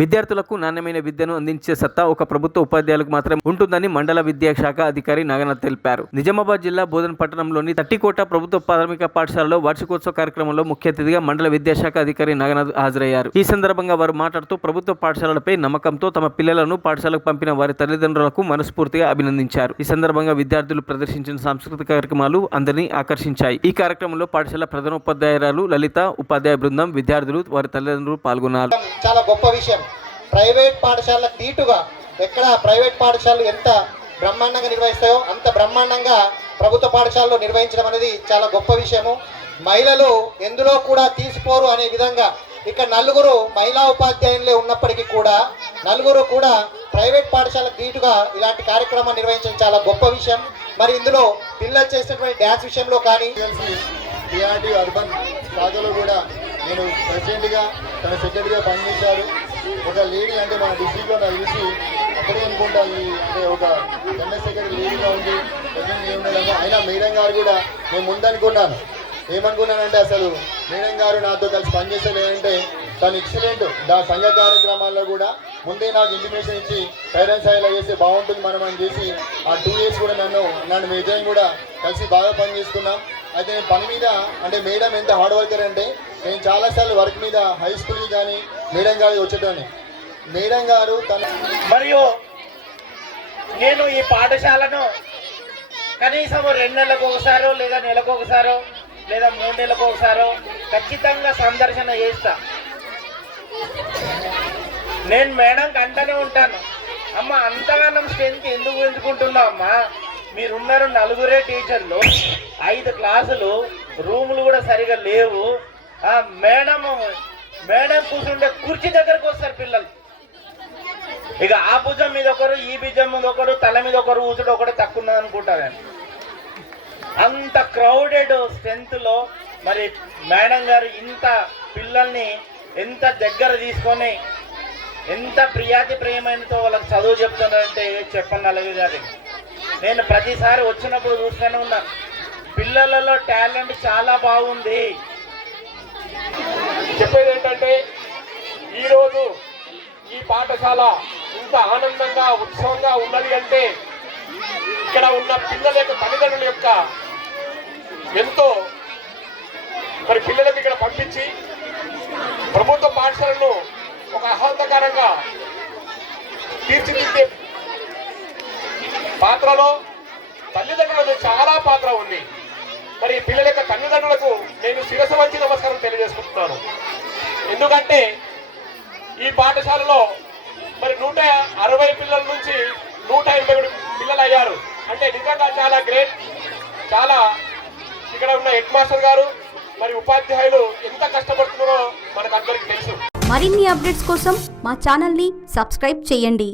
విద్యార్థులకు నాణ్యమైన విద్యను అందించే సత్తా ఒక ప్రభుత్వ ఉపాధ్యాయులకు మాత్రమే ఉంటుందని మండల విద్యాశాఖ అధికారి నాగనాథ్ తెలిపారు. నిజామాబాద్ జిల్లా బోధన్ పట్టణంలోని తట్టికోట ప్రభుత్వ ప్రాథమిక పాఠశాలలో వార్షికోత్సవ కార్యక్రమంలో ముఖ్య అతిథిగా మండల విద్యాశాఖ అధికారి నాగనాథ్ హాజరయ్యారు. ఈ సందర్భంగా వారు మాట్లాడుతూ ప్రభుత్వ పాఠశాలలపై నమ్మకంతో తమ పిల్లలను పాఠశాలకు పంపిన వారి తల్లిదండ్రులకు మనస్ఫూర్తిగా అభినందించారు. ఈ సందర్భంగా విద్యార్థులు ప్రదర్శించిన సాంస్కృతిక కార్యక్రమాలు అందరినీ ఆకర్షించాయి. ఈ కార్యక్రమంలో పాఠశాల ప్రధానోపాధ్యాయురాలు లలిత, ఉపాధ్యాయ బృందం, విద్యార్థులు, వారి తల్లిదండ్రులు పాల్గొన్నారు. చాలా గొప్ప విషయం. ప్రైవేట్ పాఠశాలకు దీటుగా ఎక్కడ ప్రైవేట్ పాఠశాలలు ఎంత బ్రహ్మాండంగా నిర్వహిస్తాయో అంత బ్రహ్మాండంగా ప్రభుత్వ పాఠశాలలో నిర్వహించడం అనేది చాలా గొప్ప విషయము. మహిళలు ఎందులో కూడా తీసిపోరు అనే విధంగా ఇక్కడ నలుగురు మహిళా ఉపాధ్యాయులే ఉన్నప్పటికీ కూడా నలుగురు కూడా ప్రైవేట్ పాఠశాలకు దీటుగా ఇలాంటి కార్యక్రమాన్ని నిర్వహించడం చాలా గొప్ప విషయం. మరి ఇందులో పిల్లలు చేసినటువంటి డ్యాన్స్ విషయంలో కానీ టీఆర్డీ అర్బన్ శాఖలో కూడా నేను ప్రెసిడెంట్గా తన సెక్రటరీగా పనిచేశారు. ఒక లేడీ అంటే మన డిస్ట్రిక్ట్లో నాకు తెలిసి అప్పుడే అనుకుంటా అంటే ఒక జనరల్ సెక్రటరీ లేడీగా ఉంది ప్రెసిడెంట్ ఏముండడం. అయినా మేడం గారు కూడా నేను ముందనుకున్నాను. ఏమనుకున్నానంటే అసలు మేడం గారు నాతో కలిసి పనిచేస్తలేదంటే తను ఎక్సలెంట్ సంఘ కార్యక్రమాల్లో కూడా ముందే నాకు ఇంటిమేషన్ ఇచ్చి పేరెంట్స్ ఇలా చేస్తే బాగుంటుంది మనం అని చేసి ఆ 2 years కూడా నన్ను మేడం కూడా కలిసి బాగా పనిచేసుకున్నాం. అయితే నేను పని మీద అంటే మేడం ఎంత హార్డ్ వర్కర్ అంటే నేను చాలాసార్లు వర్క్ మీద హై స్కూల్కి కానీ మేడం గారికి వచ్చేటోని. మేడం గారు తన మరియు నేను ఈ పాఠశాలను కనీసం 2 నెలలకు ఒకసారో లేదా నెలకు ఒకసారో లేదా 3 నెలలకు ఒకసారో ఖచ్చితంగా సందర్శన చేస్తా. నేను మేడంకి అంటనే ఉంటాను, అమ్మ అంతగానం స్ట్రెంత్ ఎందుకు పెంచుకుంటున్నావు అమ్మా, మీరున్నారు 4 టీచర్లు, 5 క్లాసులు, రూములు కూడా సరిగా లేవు. మేడం కూర్చుంటే కుర్చీ దగ్గరకు వస్తారు పిల్లలు. ఇక ఆ భుజం మీద ఒకరు, ఈ భుజం మీద ఒకరు, తల మీద ఒకరు కూర్చుంటే ఒకటే తక్కువ ఉన్నది అనుకుంటారు. అంత క్రౌడెడ్ స్ట్రెంత్లో మరి మేడం గారు ఇంత పిల్లల్ని ఎంత దగ్గర తీసుకొని ఎంత ప్రియమైనతో వాళ్ళకి చదువు చెప్తున్నారంటే చెప్పండి. అలాగే గారి నేను ప్రతిసారి వచ్చినప్పుడు చూస్తూనే ఉన్నాను, పిల్లలలో టాలెంట్ చాలా బాగుంది. చెప్పేది ఏంటంటే ఈరోజు ఈ పాఠశాల ఇంత ఆనందంగా ఉత్సవంగా ఉన్నది అంటే ఇక్కడ ఉన్న పిల్లల యొక్క తల్లిదండ్రుల యొక్క ఎంతో మరి పిల్లలకు ఇక్కడ పంపించి ప్రభుత్వ పాఠశాలను ఒక ఆహ్లాదకరంగా తీర్చిదిద్దే పాత్రలో తల్లిదండ్రులకు చాలా పాత్ర ఉంది. మరి పిల్లల యొక్క తల్లిదండ్రులకు నేను శిరస్సు వంచి నమస్కారం తెలియజేసుకుంటున్నాను. ఎందుకంటే ఈ పాఠశాలలో మరి 160 పిల్లల నుంచి 187 పిల్లలు అయ్యారు అంటే నిజంగా చాలా గ్రేట్. చాలా ఇక్కడ ఉన్న హెడ్ మాస్టర్ గారు మరి ఉపాధ్యాయులు ఎంత కష్టపడుతున్నారో మనకు అందరికీ తెలుసు. మరిన్ని అప్డేట్స్ కోసం మా ఛానల్ని సబ్స్క్రైబ్ చేయండి.